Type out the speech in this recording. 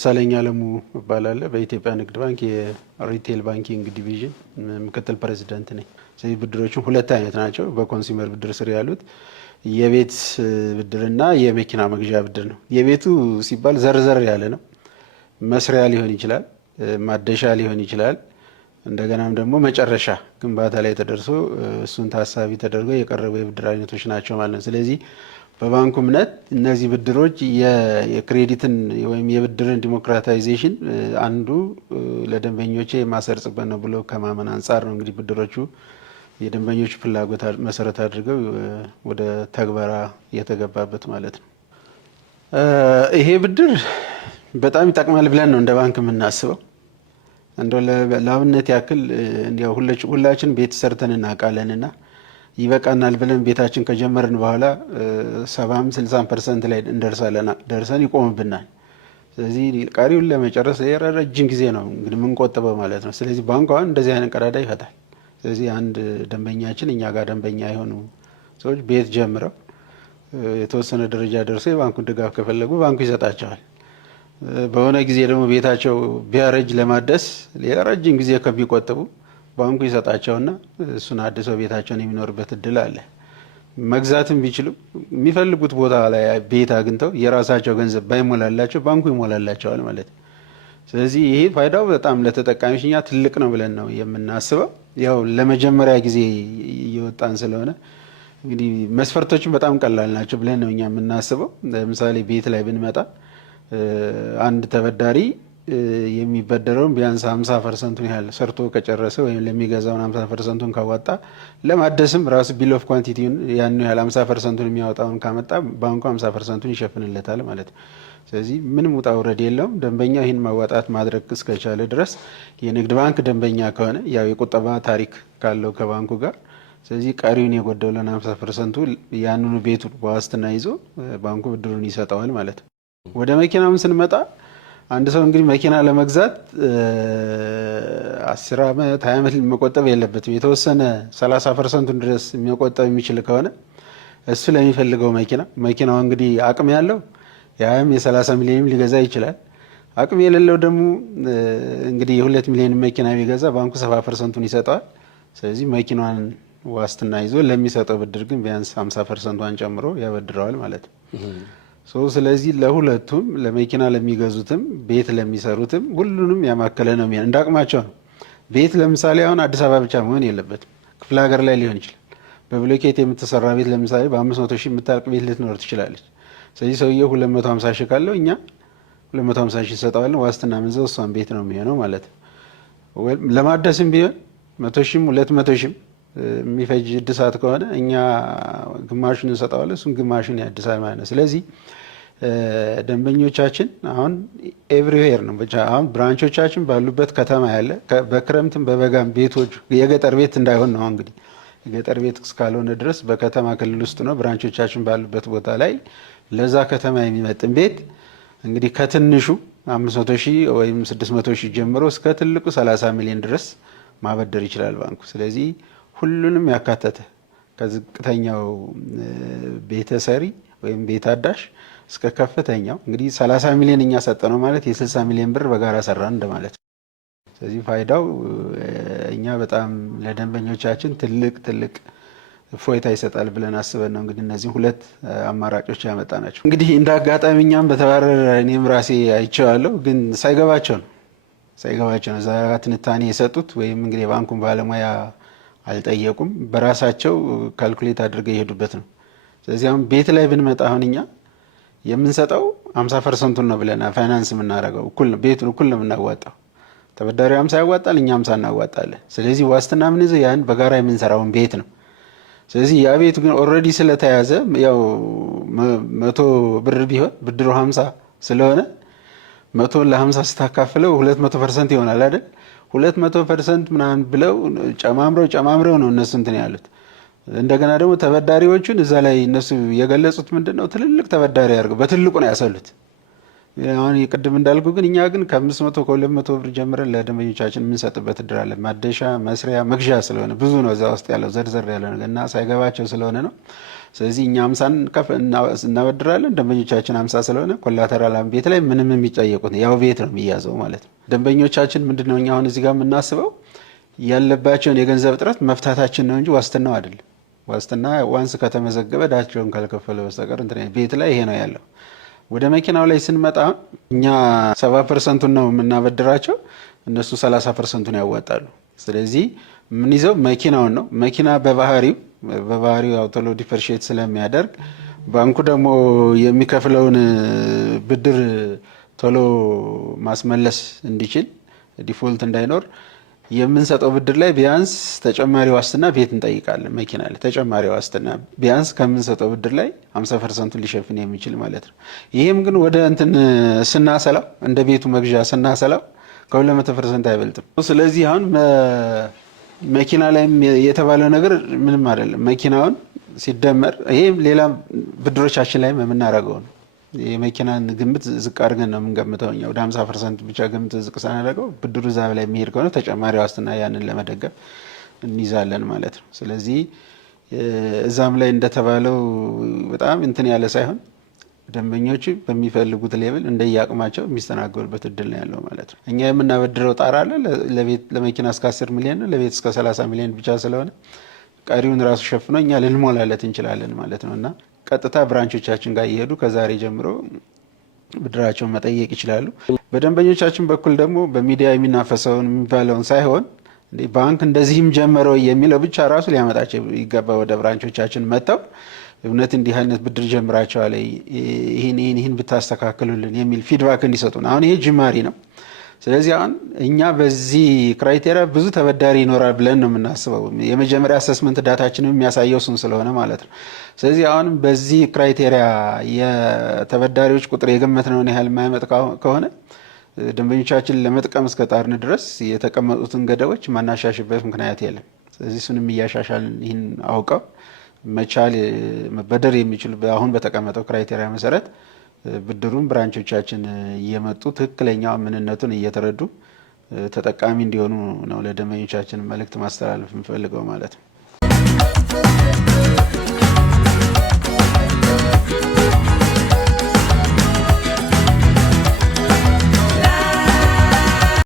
ደሳለኝ አለሙ እባላለሁ። በኢትዮጵያ ንግድ ባንክ የሪቴል ባንኪንግ ዲቪዥን ምክትል ፕሬዚዳንት ነኝ። ስለዚህ ብድሮቹ ሁለት አይነት ናቸው። በኮንሱመር ብድር ስር ያሉት የቤት ብድርና የመኪና መግዣ ብድር ነው። የቤቱ ሲባል ዘርዘር ያለ ነው። መስሪያ ሊሆን ይችላል፣ ማደሻ ሊሆን ይችላል። እንደገናም ደግሞ መጨረሻ ግንባታ ላይ ተደርሶ እሱን ታሳቢ ተደርጎ የቀረቡ የብድር አይነቶች ናቸው ማለት ነው። ስለዚህ በባንኩ እምነት እነዚህ ብድሮች የክሬዲትን ወይም የብድርን ዲሞክራታይዜሽን አንዱ ለደንበኞች የማሰርጽበት ነው ብሎ ከማመን አንጻር ነው እንግዲህ ብድሮቹ የደንበኞች ፍላጎት መሰረት አድርገው ወደ ተግባራ የተገባበት ማለት ነው። ይሄ ብድር በጣም ይጠቅማል ብለን ነው እንደ ባንክ የምናስበው። እንደው ለአብነት ያክል እንዲያው ሁላችን ቤት ሰርተን እናውቃለንና ይበቃናል ብለን ቤታችን ከጀመርን በኋላ 70-60% ላይ ደርሰን ይቆምብናል። ስለዚህ ቀሪውን ለመጨረስ ረጅም ጊዜ ነው እንግዲህ የምንቆጥበው ማለት ነው። ስለዚህ ባንኩ አሁን እንደዚህ አይነት ቀዳዳ ይፈታል። ስለዚህ አንድ ደንበኛችን እኛ ጋር ደንበኛ የሆኑ ሰዎች ቤት ጀምረው የተወሰነ ደረጃ ደርሰው የባንኩን ድጋፍ ከፈለጉ ባንኩ ይሰጣቸዋል። በሆነ ጊዜ ደግሞ ቤታቸው ቢያረጅ ለማደስ ረጅም ጊዜ ከሚቆጥቡ ባንኩ ይሰጣቸውና እሱን አድሰው ቤታቸውን የሚኖርበት እድል አለ። መግዛትም ቢችሉ የሚፈልጉት ቦታ ላይ ቤት አግኝተው የራሳቸው ገንዘብ ባይሞላላቸው ባንኩ ይሞላላቸዋል ማለት ነው። ስለዚህ ይሄ ፋይዳው በጣም ለተጠቃሚዎች እኛ ትልቅ ነው ብለን ነው የምናስበው። ያው ለመጀመሪያ ጊዜ እየወጣን ስለሆነ እንግዲህ መስፈርቶችን በጣም ቀላል ናቸው ብለን ነው እኛ የምናስበው። ለምሳሌ ቤት ላይ ብንመጣ አንድ ተበዳሪ የሚበደረውን ቢያንስ 50% ያህል ሰርቶ ከጨረሰ ወይም ለሚገዛውን 50%ን ካዋጣ ለማደስም ራሱ ቢል ኦፍ ኳንቲቲውን ያን ያህል 50%ን የሚያወጣውን ካመጣ ባንኩ 50%ን ይሸፍንለታል ማለት ነው። ስለዚህ ምንም ውጣ ውረድ የለውም። ደንበኛው ይህን ማዋጣት ማድረግ እስከቻለ ድረስ የንግድ ባንክ ደንበኛ ከሆነ ያው የቁጠባ ታሪክ ካለው ከባንኩ ጋር ስለዚህ ቀሪውን የጎደለን 50%ቱ ያንኑ ቤቱ በዋስትና ይዞ ባንኩ ብድሩን ይሰጠዋል ማለት ነው። ወደ መኪናውም ስንመጣ አንድ ሰው እንግዲህ መኪና ለመግዛት 10 ዓመት 20 ዓመት መቆጠብ የለበትም። የተወሰነ 30% ድረስ የሚቆጠብ የሚችል ከሆነ እሱ ለሚፈልገው መኪናው እንግዲህ አቅም ያለው ያም የ30 ሚሊዮን ሊገዛ ይችላል። አቅም የሌለው ደግሞ እንግዲህ የ2 ሚሊዮን መኪና ቢገዛ ባንኩ 70%ን ይሰጠዋል። ስለዚህ መኪናዋን ዋስትና ይዞ ለሚሰጠው ብድር ግን ቢያንስ 50%ን ጨምሮ ያበድረዋል ማለት ነው። ስለዚህ ለሁለቱም ለመኪና ለሚገዙትም ቤት ለሚሰሩትም ሁሉንም ያማከለ ነው የሚሆነው። እንዳቅማቸው ነው። ቤት ለምሳሌ አሁን አዲስ አበባ ብቻ መሆን የለበትም። ክፍለ ሀገር ላይ ሊሆን ይችላል። በብሎኬት የምትሰራ ቤት ለምሳሌ በ500 ሺህ የምታልቅ ቤት ልትኖር ትችላለች። ስለዚህ ሰውየው 250 ሺህ ካለው እኛ 250 ሺህ እንሰጠዋለን። ዋስትና ምንዘው እሷን ቤት ነው የሚሆነው ማለት ነው። ለማደስም ቢሆን 100 ሺህም 200 ሺህም የሚፈጅ እድሳት ከሆነ እኛ ግማሹን እንሰጠዋለን፣ እሱም ግማሹን ያድሳል ማለት ነው። ስለዚህ ደንበኞቻችን አሁን ኤቭሪዌር ነው ብቻ አሁን ብራንቾቻችን ባሉበት ከተማ ያለ በክረምትም በበጋም ቤቶች የገጠር ቤት እንዳይሆን ነው እንግዲህ የገጠር ቤት እስካልሆነ ድረስ በከተማ ክልል ውስጥ ነው ብራንቾቻችን ባሉበት ቦታ ላይ ለዛ ከተማ የሚመጥን ቤት እንግዲህ ከትንሹ 500 ሺህ ወይም 600 ሺህ ጀምሮ እስከ ትልቁ 30 ሚሊዮን ድረስ ማበደር ይችላል ባንኩ። ስለዚህ ሁሉንም ያካተተ ከዝቅተኛው ቤተሰሪ ወይም ቤት አዳሽ እስከ ከፍተኛው እንግዲህ 30 ሚሊዮን እኛ ሰጠነው ማለት የ60 ሚሊዮን ብር በጋራ ሰራን እንደማለት ነው። ስለዚህ ፋይዳው እኛ በጣም ለደንበኞቻችን ትልቅ ፎይታ ይሰጣል ብለን አስበን ነው እንግዲህ እነዚህ ሁለት አማራጮች ያመጣናቸው። እንግዲህ እንደ አጋጣሚ እኛም በተባረረ እኔም ራሴ አይቼዋለሁ፣ ግን ሳይገባቸው ነው እዛ ትንታኔ የሰጡት ወይም እንግዲህ የባንኩን ባለሙያ አልጠየቁም። በራሳቸው ካልኩሌት አድርገው የሄዱበት ነው። ስለዚህ አሁን ቤት ላይ ብንመጣ አሁን እኛ የምንሰጠው 50%ን ነው ብለና ፋይናንስ የምናደርገው ቤቱን እኩል ነው የምናዋጣው። ተበዳሪው 50 ያዋጣል፣ እኛ 50 እናዋጣለን። ስለዚህ ዋስትና ምን ይዘው ያን በጋራ የምንሰራውን ቤት ነው። ስለዚህ ያ ቤቱ ግን ኦልሬዲ ስለተያዘ ያው 100 ብር ቢሆን ብድሩ 50 ስለሆነ 100 ለ50 ስታካፍለው 200% ይሆናል አይደል? 200% ምናምን ብለው ጨማምረው ነው እነሱ እንትን ያሉት። እንደገና ደግሞ ተበዳሪዎቹን እዛ ላይ እነሱ የገለጹት ምንድነው ትልልቅ ተበዳሪ አድርገው በትልቁ ነው ያሰሉት። አሁን የቅድም እንዳልኩ ግን እኛ ግን ከ500 ከ200 ብር ጀምረን ለደንበኞቻችን የምንሰጥበት እድል አለ። ማደሻ፣ መስሪያ፣ መግዣ ስለሆነ ብዙ ነው እዛ ውስጥ ያለው ዘርዘር ያለ ነገር እና ሳይገባቸው ስለሆነ ነው። ስለዚህ እኛ 50 እናበድራለን፣ ደንበኞቻችን 50 ስለሆነ ኮላተራል ቤት ላይ ምንም የሚጠየቁት ያው ቤት ነው የሚያዘው ማለት ነው። ደንበኞቻችን ምንድነው እኛ አሁን እዚህ ጋር የምናስበው ያለባቸውን የገንዘብ እጥረት መፍታታችን ነው እንጂ ዋስትናው አይደለም። ዋስትና ዋንስ ከተመዘገበ ዳቸውን ካልከፈለ በስተቀር እንትን ቤት ላይ ይሄ ነው ያለው። ወደ መኪናው ላይ ስንመጣ እኛ 70% ነው የምናበድራቸው፣ እነሱ 30% ያዋጣሉ። ስለዚህ የምንይዘው መኪናውን ነው። መኪና በባህሪው አውቶሎ ዲፈርሼት ስለሚያደርግ ባንኩ ደግሞ የሚከፍለውን ብድር ቶሎ ማስመለስ እንዲችል ዲፎልት እንዳይኖር የምንሰጠው ብድር ላይ ቢያንስ ተጨማሪ ዋስትና ቤት እንጠይቃለን። መኪና ላይ ተጨማሪ ዋስትና ቢያንስ ከምንሰጠው ብድር ላይ 50% ሊሸፍን የሚችል ማለት ነው። ይህም ግን ወደ እንትን ስናሰላው እንደ ቤቱ መግዣ ስናሰላው ከ200% አይበልጥም። ስለዚህ አሁን መኪና ላይም የተባለው ነገር ምንም አይደለም። መኪናውን ሲደመር ይሄ ሌላ ብድሮቻችን ላይም የምናደርገው ነው። የመኪናን ግምት ዝቅ አድርገን ነው የምንገምተው እኛ ወደ 50% ብቻ ግምት ዝቅ ሳናደርገው ብድሩ እዛ ላይ የሚሄድ ከሆነ ተጨማሪ ዋስትና ያንን ለመደገፍ እንይዛለን ማለት ነው። ስለዚህ እዛም ላይ እንደተባለው በጣም እንትን ያለ ሳይሆን ደንበኞቹ በሚፈልጉት ሌቭል እንደየአቅማቸው የሚስተናገዱበት እድል ነው ያለው ማለት ነው። እኛ የምናበድረው ጣራ አለ። ለመኪና እስከ 10 ሚሊዮን ነው፣ ለቤት እስከ 30 ሚሊዮን ብቻ ስለሆነ ቀሪውን ራሱ ሸፍኖ እኛ ልንሞላለት እንችላለን ማለት ነው እና ቀጥታ ብራንቾቻችን ጋር እየሄዱ ከዛሬ ጀምሮ ብድራቸውን መጠየቅ ይችላሉ። በደንበኞቻችን በኩል ደግሞ በሚዲያ የሚናፈሰውን የሚባለውን ሳይሆን ባንክ እንደዚህም ጀመረው የሚለው ብቻ ራሱ ሊያመጣቸው ይገባ። ወደ ብራንቾቻችን መጥተው እውነት እንዲህ አይነት ብድር ጀምራቸዋል፣ ይህን ብታስተካክሉልን የሚል ፊድባክ እንዲሰጡን። አሁን ይሄ ጅማሪ ነው። ስለዚህ አሁን እኛ በዚህ ክራይቴሪያ ብዙ ተበዳሪ ይኖራል ብለን ነው የምናስበው። የመጀመሪያ አሰስመንት ዳታችንም የሚያሳየው እሱን ስለሆነ ማለት ነው። ስለዚህ አሁን በዚህ ክራይቴሪያ የተበዳሪዎች ቁጥር የገመትነውን ያህል የማይመጥ ከሆነ ደንበኞቻችን ለመጥቀም እስከ ጣርን ድረስ የተቀመጡትን ገደቦች ማናሻሽበት ምክንያት የለም። ስለዚህ እሱንም እያሻሻልን ይህን አውቀው መቻል መበደር የሚችሉ አሁን በተቀመጠው ክራይቴሪያ መሰረት ብድሩን ብራንቾቻችን እየመጡ ትክክለኛው ምንነቱን እየተረዱ ተጠቃሚ እንዲሆኑ ነው ለደንበኞቻችን መልእክት ማስተላለፍ የምፈልገው ማለት ነው።